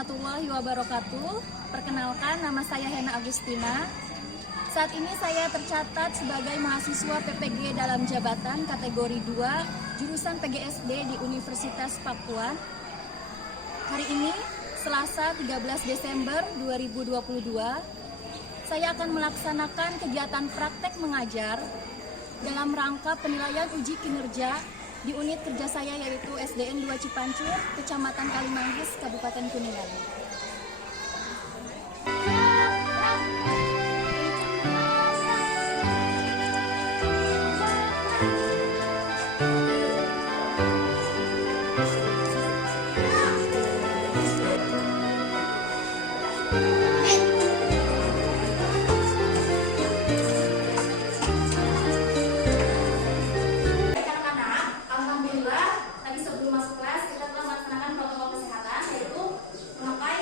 warahmatullahi wabarakatuh. Perkenalkan, nama saya Hena Agustina. Saat ini saya tercatat sebagai mahasiswa PPG dalam jabatan kategori 2, jurusan PGSD di Universitas Papua. Hari ini, Selasa 13 Desember 2022, saya akan melaksanakan kegiatan praktek mengajar dalam rangka penilaian uji kinerja di unit kerja saya, yaitu SDN 2 Cipancur, Kecamatan Kalimanggis, Kabupaten Kuningan. Alhamdulillah, tadi sebelum masuk kelas kita telah melaksanakan protokol kesehatan, yaitu memakai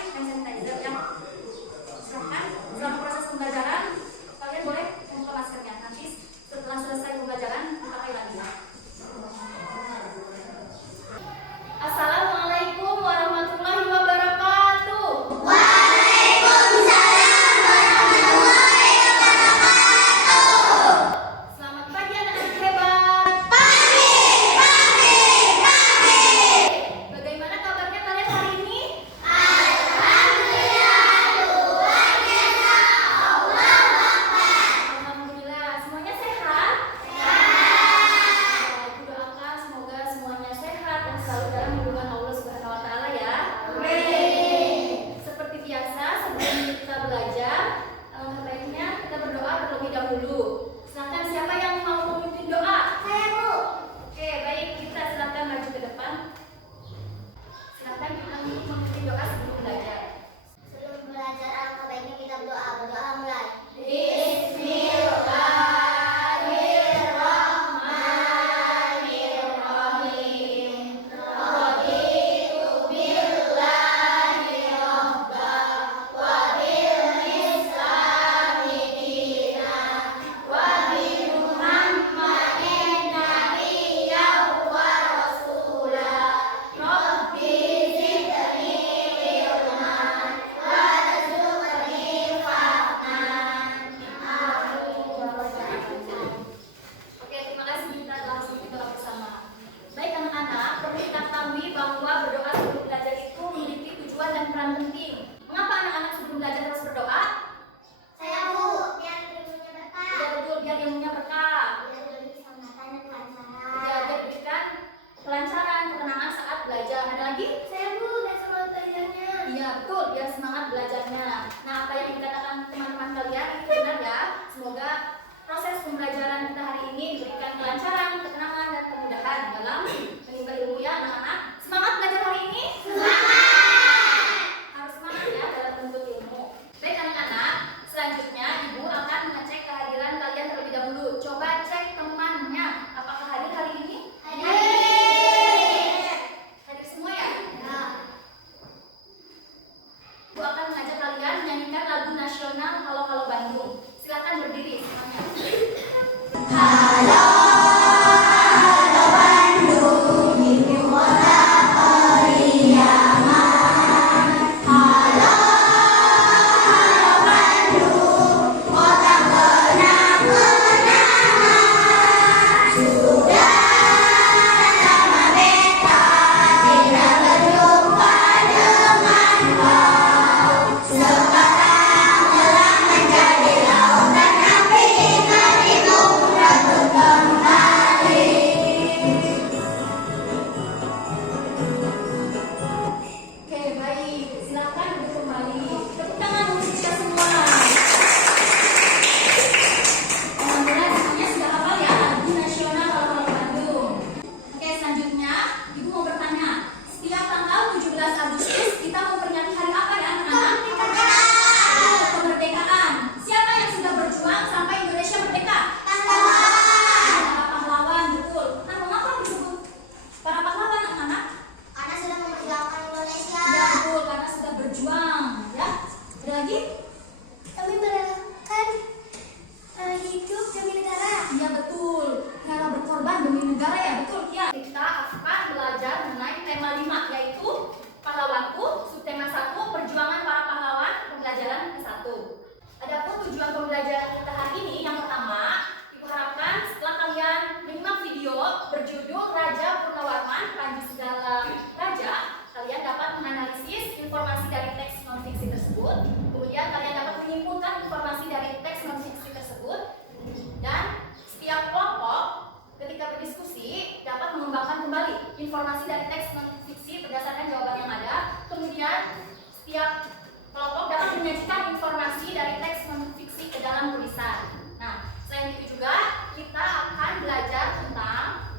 informasi dari teks non-fiksi berdasarkan jawaban yang ada. Kemudian setiap kelompok dapat menyajikan informasi dari teks non-fiksi ke dalam tulisan. Nah, selain itu juga kita akan belajar tentang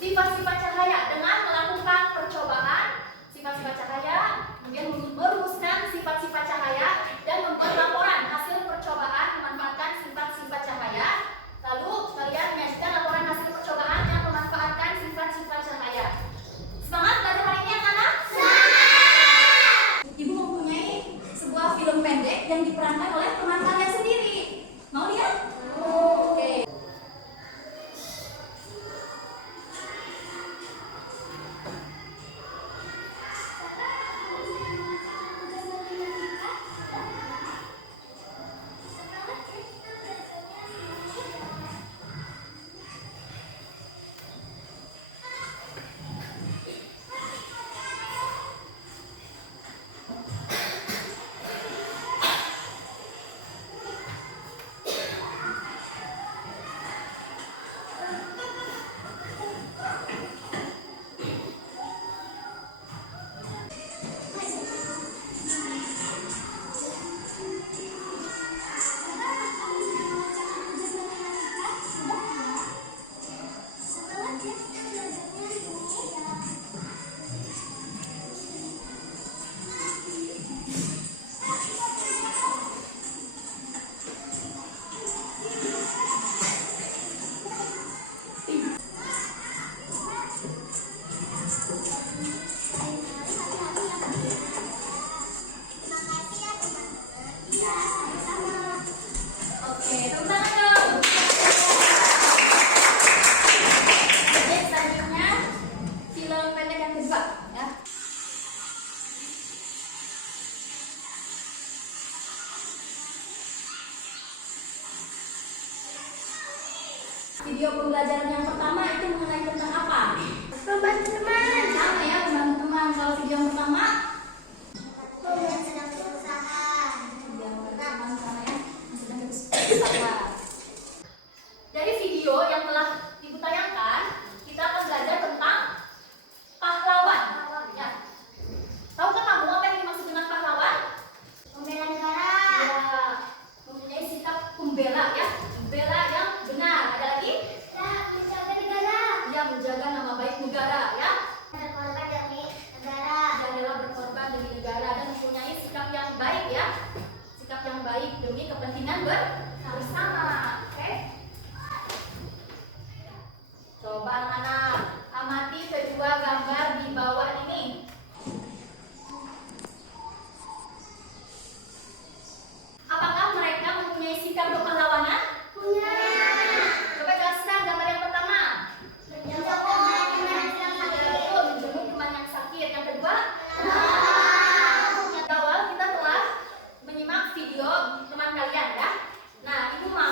sifat-sifat cahaya dengan melakukan percobaan sifat-sifat cahaya, kemudian merumuskan sifat-sifat cahaya dan membuat laporan hasil percobaan memanfaatkan sifat-sifat cahaya. Lalu kalian menyajikan laporan hasil percobaan yang memanfaatkan sifat-sifat cahaya. Semangat belajar hari ini anak-anak? Ibu mempunyai sebuah film pendek yang diperankan oleh teman kalian sendiri. Mau lihat? Oke. Video pembelajaran yang pertama itu mengenai tentang apa? Membantu teman. Sama ya, membantu teman. Kalau video yang pertama, Yang sedang berusaha. video yang pertama sama ya, yang sedang berusaha. Dari video yang telah ibu tayangkan, kita akan belajar tentang pahlawan. Ya. Tahukah kamu apa yang dimaksud dengan pahlawan? Membela negara. Ya, mempunyai sikap pembela ya, pembela yang benar. Ada lagi? Menjaga negara. Dia menjaga nama baik negara ya. Berkorban demi negara. Dia adalah berkorban demi negara dan mempunyai sikap yang baik ya, sikap yang baik demi kepentingan bersama. Oke? Coba anak-anak amati kedua gambar di bawah ini. Apakah mereka mempunyai sikap kepahlawanan? Punya. Coba jelaskan gambar yang pertama. Menjaga teman yang sedang sakit. Betul, menjenguk teman yang sakit. Yang kedua, Wow. yang awal kita telah menyimak video teman kalian ya. Nah, ibu mau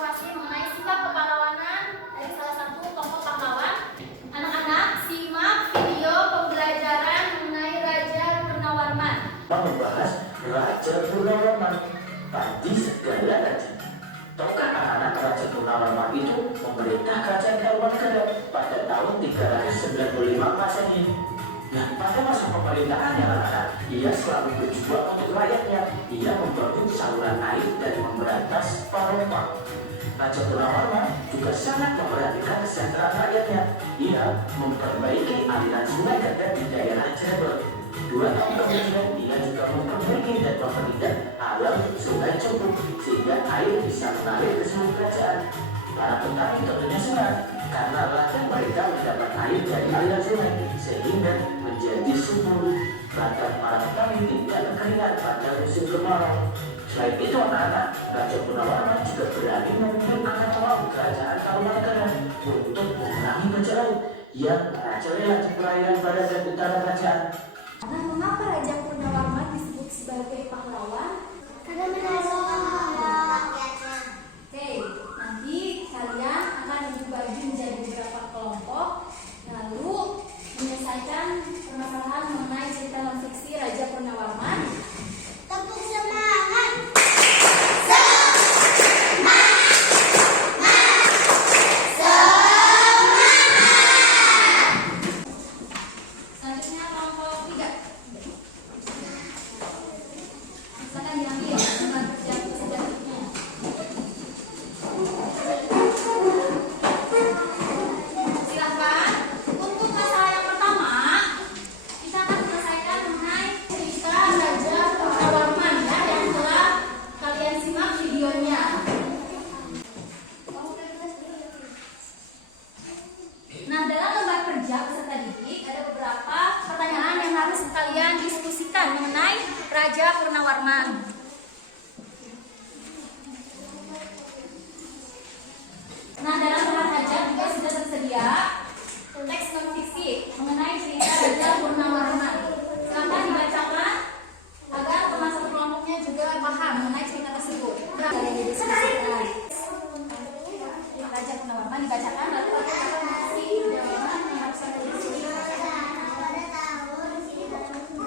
informasi mengenai sifat kepahlawanan dari salah satu tokoh pahlawan. Anak-anak, simak video pembelajaran mengenai Raja Purnawarman. Membahas Raja Purnawarman, Panji segala raja. Tahukah anak-anak Raja Purnawarman itu memerintah kerajaan Tarumanegara pada tahun 395 Masehi. Nah, pada masa pemerintahannya anak-anak, ia selalu berjuang untuk rakyatnya. Ia membangun saluran air dan memberantas perompak. Raja Purnawarman juga sangat memperhatikan kesejahteraan rakyatnya. Ia memperbaiki aliran sungai Ganda di daerah Jebel. 2 tahun kemudian, ia juga memperbaiki dan memperindah alam sungai Cukup sehingga air bisa mengalir ke seluruh kerajaan. Para petani tentunya senang karena ladang mereka mendapat air dari aliran sungai sehingga menjadi subur. Ladang para petani tidak kekeringan pada musim kemarau. Selain itu anak-anak, Raja Purnawarman juga berani memimpin angkatan kerajaan Tarumanegara untuk memerangi bajak laut yang merajalela di perairan barat dan utara kerajaan. Nah, mengapa Raja Purnawarman disebut sebagai pahlawan? Karena menolong rakyatnya. Oke, nanti kalian akan dibagi menjadi beberapa kelompok, lalu menyelesaikan permasalahan mengenai cerita non fiksi Raja Purnawarman. Tepuk semangat. Selanjutnya kelompok 3. Silakan diambil tempat selanjutnya. Silakan. Untuk masalah yang pertama, kita akan menyelesaikan mengenai cerita Raja Purnawarman ya, yang telah kalian simak videonya. Nah, dalam lembar kerja peserta didik ada beberapa pertanyaan yang harus kalian diskusikan mengenai Raja Purnawarman. Nah, dalam lembar kerja juga sudah tersedia teks non fiksi mengenai cerita Raja Purnawarman. Silakan dibacakan agar teman-teman kelompoknya juga paham mengenai cerita tersebut. Kalian didiskusikan. Raja Purnawarman dibacakan lalu kalian akan mengisi jawaban yang harus kalian isi. Pada tahun 1900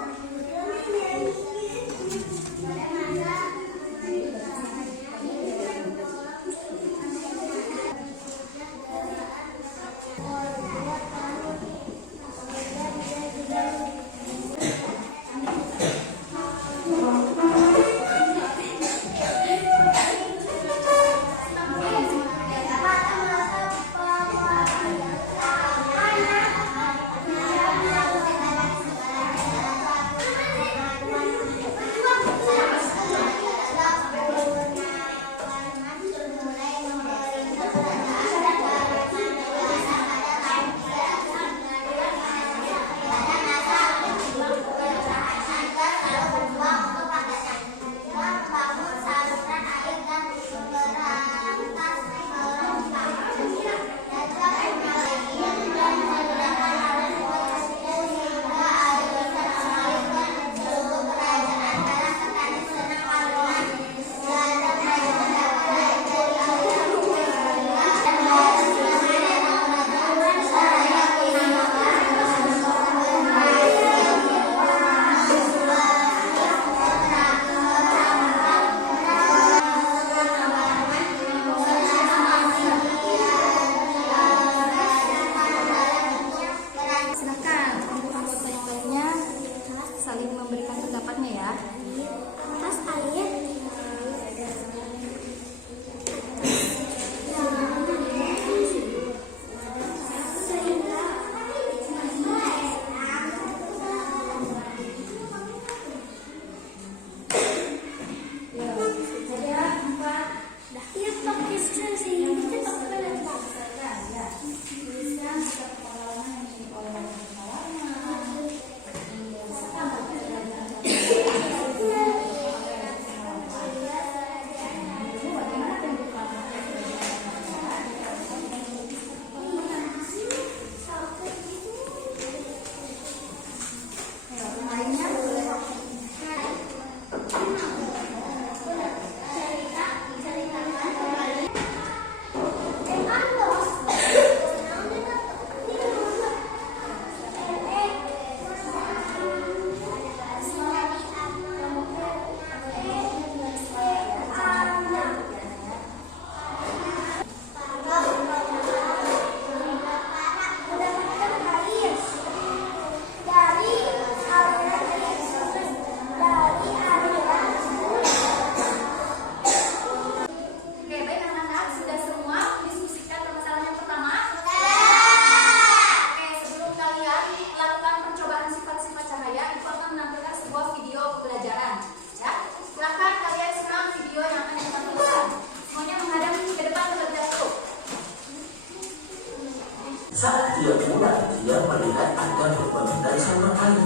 dia melihat ada pembangunan saluran air.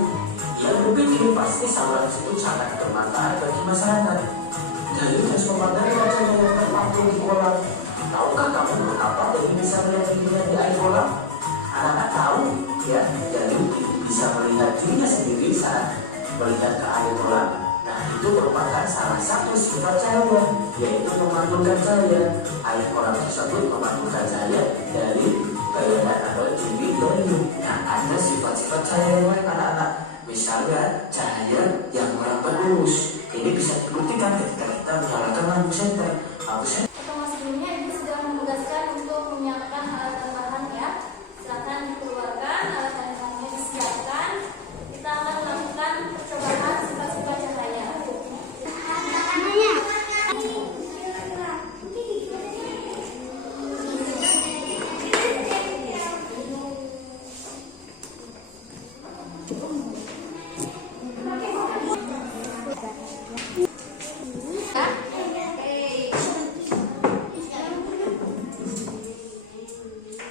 Ia berpikir pasti saluran tersebut sangat bermanfaat bagi masyarakat. Galuh terus memandang wajahnya yang terpampang di kolam. Tahukah kamu mengapa Galuh bisa melihat dirinya di air kolam? Anak-anak tahu ya, Galuh bisa melihat dirinya sendiri saat melihat ke air kolam. Nah, itu merupakan salah satu sifat cahaya, yaitu memantulkan cahaya. Air kolam tersebut memantulkan cahaya dari bayangan atau cubit Galuh. Nah, ada sifat-sifat cahaya yang lain anak-anak. Misalnya cahaya yang merambat lurus. Ini bisa dibuktikan ketika kita menyalakan lampu senter. Lampu senter. Pertama sebelumnya ibu sudah menugaskan untuk menyalakan alat tambahan ya. Silakan dikeluarkan, alat tambahannya disiapkan. Kita akan melakukan percobaan sifat-sifat cahaya.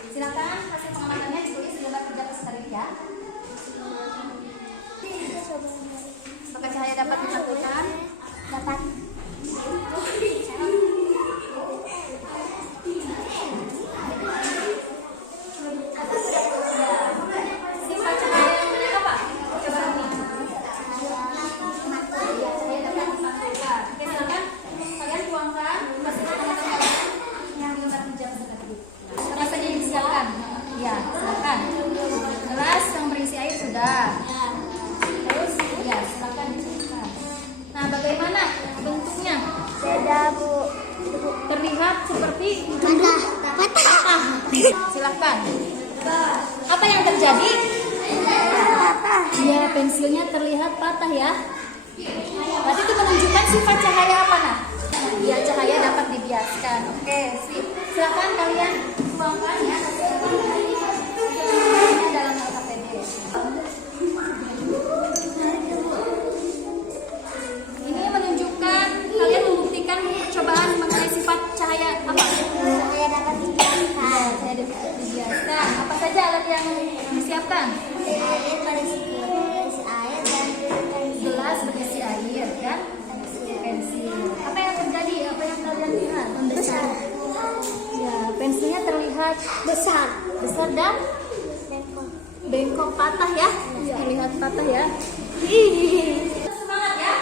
Silakan hasil pengamatannya ditulis di lembar kerja peserta ya. Apakah cahaya dapat dimantulkan? Dapat. Sifat cahaya yang benar apa? Coba ini. Cahaya dapat dimantulkan. Oke, silakan kalian tuangkan hasil pengamatannya yang di lembar kerja peserta. Apa saja yang disiapkan? Ya, silakan. Gelas yang berisi air sudah. Terus, ya, silakan dicampurkan. Nah, bagaimana bentuknya? Beda, Bu. Terlihat seperti Patah. silakan. Apa yang terjadi? Ya, pensilnya terlihat patah ya. Berarti itu menunjukkan sifat cahaya apa nah? Ya, cahaya dapat dibiaskan. Oke, sip. Silakan kalian tuangkan ya hasilnya dalam LKPD. Ini menunjukkan kalian membuktikan percobaan mengenai sifat cahaya apa? Saya dapat dibiaskan. Cahaya dapat dibiaskan. Apa saja alat yang disiapkan? Air berisi air dan Gelas berisi air dan pensil. Apa yang terjadi? Apa yang kalian lihat? besar. Ya, pensilnya terlihat Besar. besar dan Bengkok. bengkok patah ya. Terlihat patah ya. Semangat ya.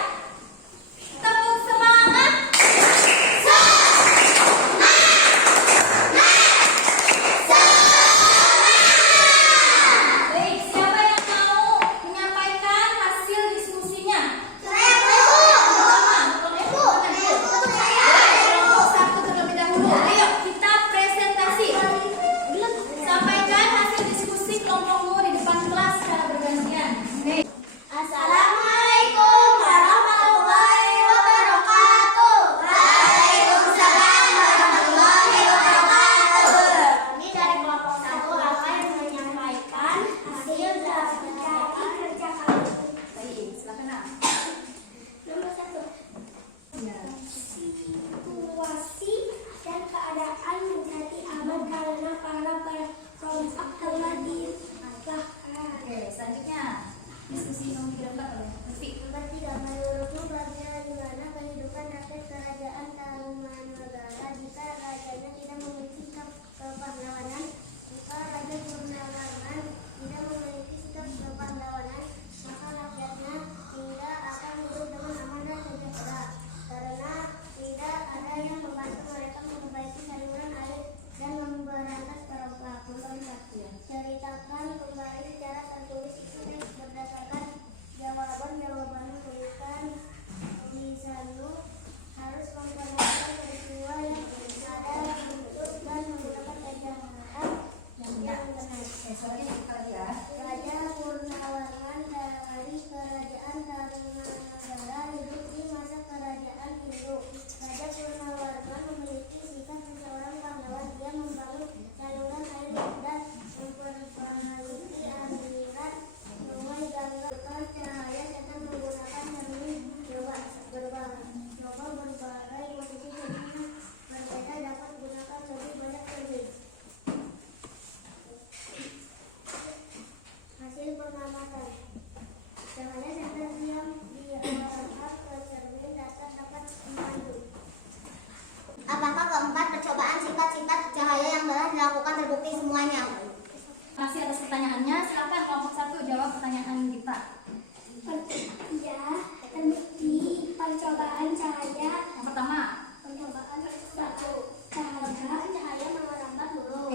Tepuk semangat. Baik, siapa yang mau menyampaikan hasil diskusinya? Kelompok satu terlebih dahulu. Ayo kita presentasi. Sampaikan hasil diskusi kelompokmu di depan kelas secara bergantian. Oke. Assalamualaikum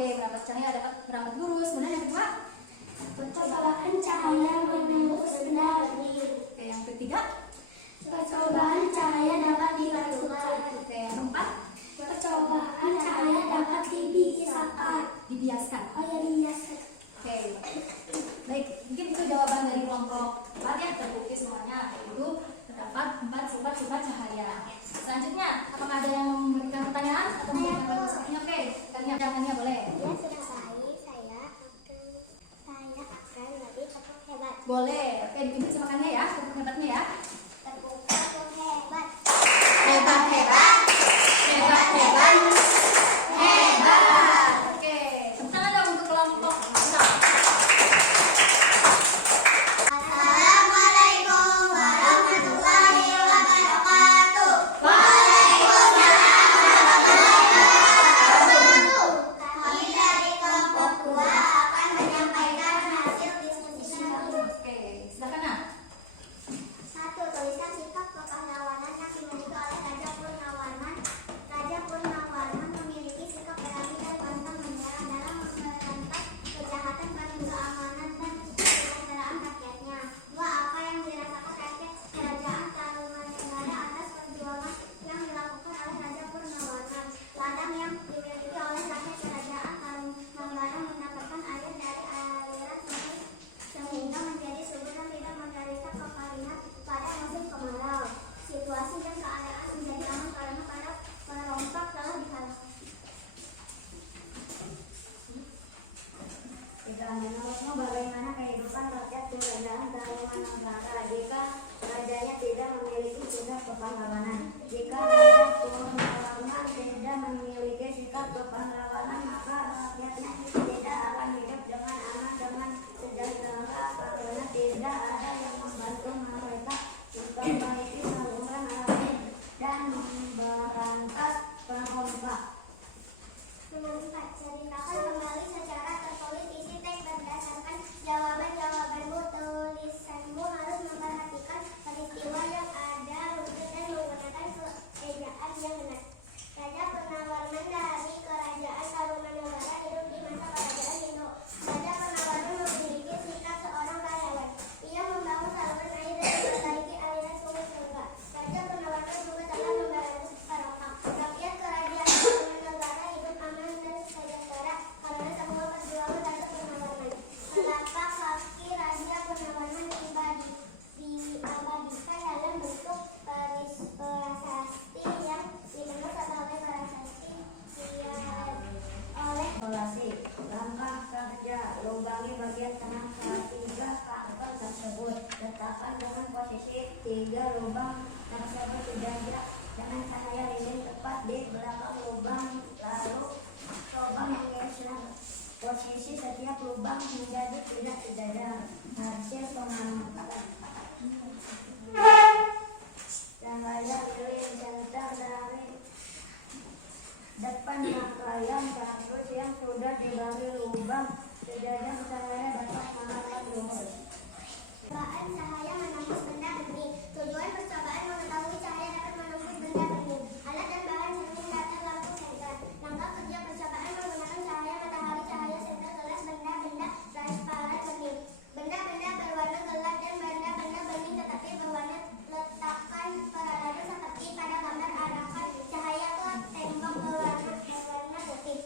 Oke, merambat cahaya dapat merambat lurus. Kemudian yang kedua, Percobaan cahaya menembus benda berdiri. oke, yang ketiga, Percobaan cahaya dapat dilakukan. oke, yang keempat, Percobaan cahaya dapat dibiasakan. dibiaskan. Oh ya, dibiasakan. Oke, baik, mungkin itu jawaban dari kelompok 4 ya, terbukti semuanya. Itu terdapat 4 sifat-sifat cahaya. Selanjutnya, apakah ada yang memberikan pertanyaan atau memberikan pertanyaan? Oke, kalian tangannya boleh. Ya sudah saya akan lebih tepuk hebat. Boleh. Oke, ditunjuk silakannya ya, tepuk hebatnya ya. Tepuk hebat. Hebat, hebat. Hebat, hebat. Hebat. Oke, tepuk tangan dong untuk kelompok 4. Assalamualaikum warahmatullahi wabarakatuh. Kami dari kelompok 2 akan menyampaikan hasil diskusi kami. Oke, silakan Nak. 1. Tulisan sikap kepahlawanan yang dimiliki oleh Raja Purnawarman. Raja Purnawarman memiliki sikap berani dan pantang menyerah dalam memberantas kejahatan dan keamanan dan kesejahteraan rakyatnya. 2. Apa yang dirasakan rakyat kerajaan Tarumanegara atas perjuangan yang dilakukan oleh Raja Purnawarman. Ladang yang dimiliki oleh rakyat kerajaan Tarumanegara mendapatkan air dari aliran sungai sehingga menjadi subur dan tidak menderita kekeringan pada musim kemarau. Situasi dan keadaan menjadi aman karena para perompak telah dikalahkan. Jika menurutmu bagaimana kehidupan rakyat kerajaan Tarumanegara jika rajanya tidak memiliki sikap kepahlawanan? Jika Raja Purnawarman tidak memiliki sikap kepahlawanan, maka rakyatnya tidak akan hidup dengan aman dengan sejahtera karena tidak ada yang membantu mereka memperbaiki saluran air dan memberantas perompak. Nomor 4. Ceritakan kembali secara tertulis isi teks berdasarkan jawaban-jawabanmu. Tulisanmu harus memperhatikan peristiwa yang ada, rujuk dan menggunakan ejaan yang benar. Raja Purnawarman dari kerajaan Tarumanegara hidup di masa kerajaan Hindu. Raja Purnawarman memiliki sikap seorang karyawan. Ia membangun saluran air dan memperbaiki aliran sungai Sangga. Raja Purnawarman juga telah memberantas perompak. Rakyat kerajaan Tarumanegara hidup aman dan sejahtera karena semua perjuangan Raja Purnawarman. Telapak kaki Raja Purnawarman diabadikan dalam bentuk prasasti yang dikenal sebagai prasasti oleh evaluasi. Langkah kerja lubangi bagian tengah ketiga kantor tersebut. Letakkan dengan posisi 3 lubang tersebut sejajar dengan cahaya lilin tepat di belakang lubang, lalu lubang yang diisi. Posisi setiap lubang menjadi tidak sejajar. Hasil pengamatan cahaya lilin center dari depan rangkaian kardus yang sudah dibagi lubang sejajar cahaya dapat mengalami lumus. Percobaan cahaya menembus benda bening. Tujuan percobaan mengetahui cahaya dapat menembus benda bening. Alat dan bahan cermin datar lampu senter. Langkah kerja percobaan menggunakan cahaya matahari, cahaya senter gelas, benda-benda transparan bening. Benda-benda berwarna gelap dan benda-benda bening tetapi berwarna. Letakkan peralatan seperti pada gambar arahkan cahaya ke tembok berwarna putih.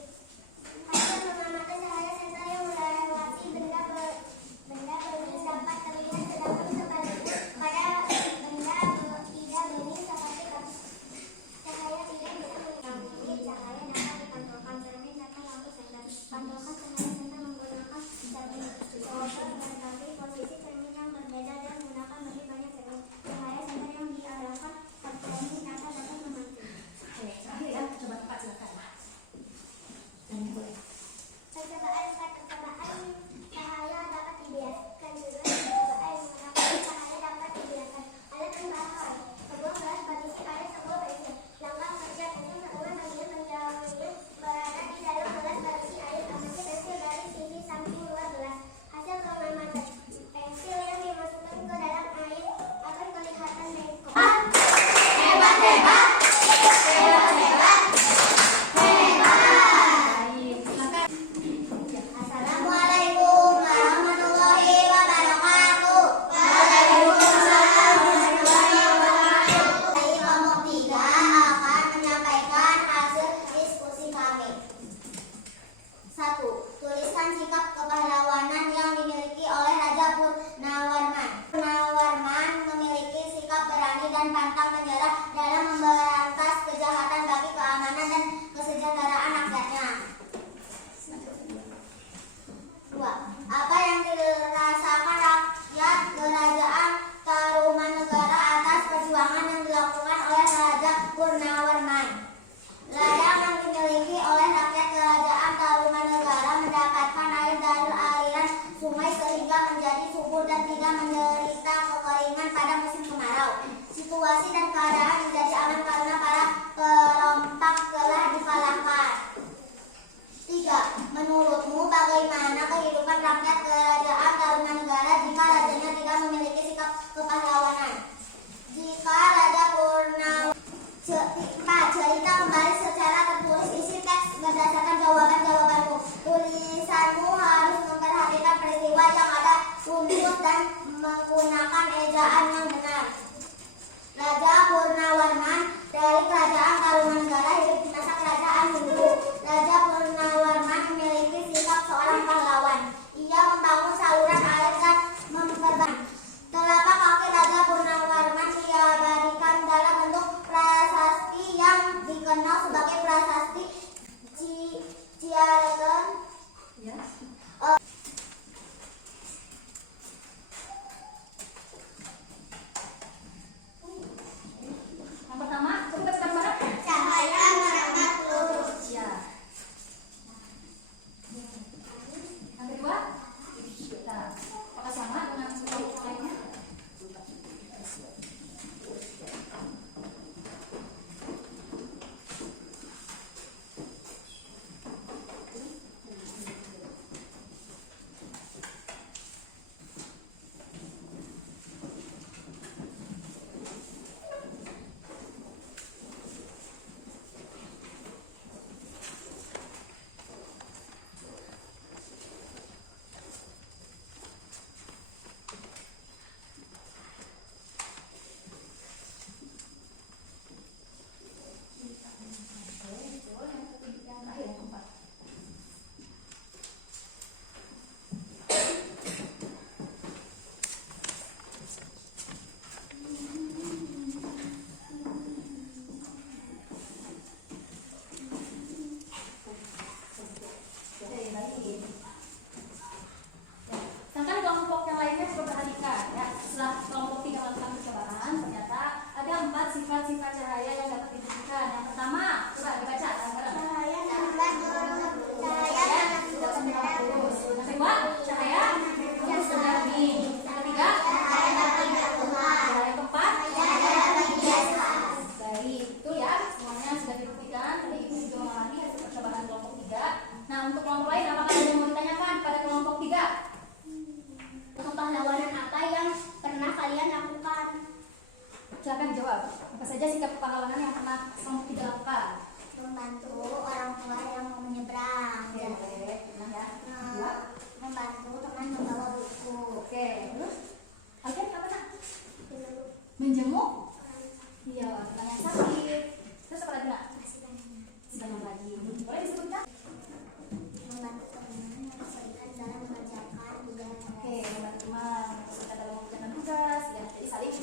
rakyat kerajaan Tarumanegara jika rajanya tidak memiliki sikap kepahlawanan. Jika Raja Purnawarman cerita kembali secara tertulis, isi teks berdasarkan jawaban-jawabanmu. Tulisanmu harus memperhatikan peristiwa yang ada runtut dan menggunakan ejaan yang benar. Raja Purnawarman dari kerajaan Tarumanegara hidup di masa kerajaan Hindu. Raja Purnawarman memiliki sikap seorang pahlawan. Ia membangun saluran air dan memperbaiki telapak kaki. Raja Purnawarman diabadikan dalam bentuk prasasti yang dikenal sebagai prasasti Ciaregan. Yang pertama, coba kita mana? Cahaya merangat peluru. Ya. Yang kedua, nah, apakah sama dengan yang lainnya? Sedangkan kelompok yang lainnya coba perhatikan ya. Setelah kelompok 3 melakukan percobaan, ternyata ada 4 sifat-sifat cahaya yang dapat dibuktikan. Yang pertama, coba dibaca bareng-bareng. Cahaya lambat turun. Cahaya sangat tidak Terus. Yang kedua, cahaya yang sedang dingin. Yang ketiga, Cahaya tidak keluar. yang keempat, Cahaya bagi biasa. baik, itu ya semuanya sudah dibuktikan. Tadi ibu juga mengalami hasil percobaan kelompok 3. Nah, untuk kelompok lain, apakah ada yang mau ditanyakan pada kelompok 3? Kepahlawanan apa yang pernah kalian lakukan? Silakan dijawab. Apa saja sikap kepahlawanan yang pernah kelompok 3 lakukan? Membantu orang tua yang mau menyeberang. Oke, tenang ya. Membantu teman membawa buku. Oke, terus kalian apa nak? Menjenguk? Iya, orang yang sakit. Terus apa lagi nak? Si banyak lagi. Boleh disebutkan? Membantu teman menyelesaikan dalam mengerjakan tugas. Oke, membantu teman menyelesaikan dalam mengerjakan tugas. Ya, jadi saling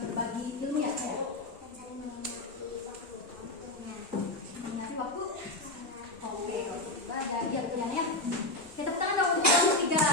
berbagi ilmu ya. Ya. Dan saling menikmati waktunya. Mengingati waktu. Oke, waktu juga jadi ya betul ya. Kita tepuk tangan dong untuk kelompok 3.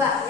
kedua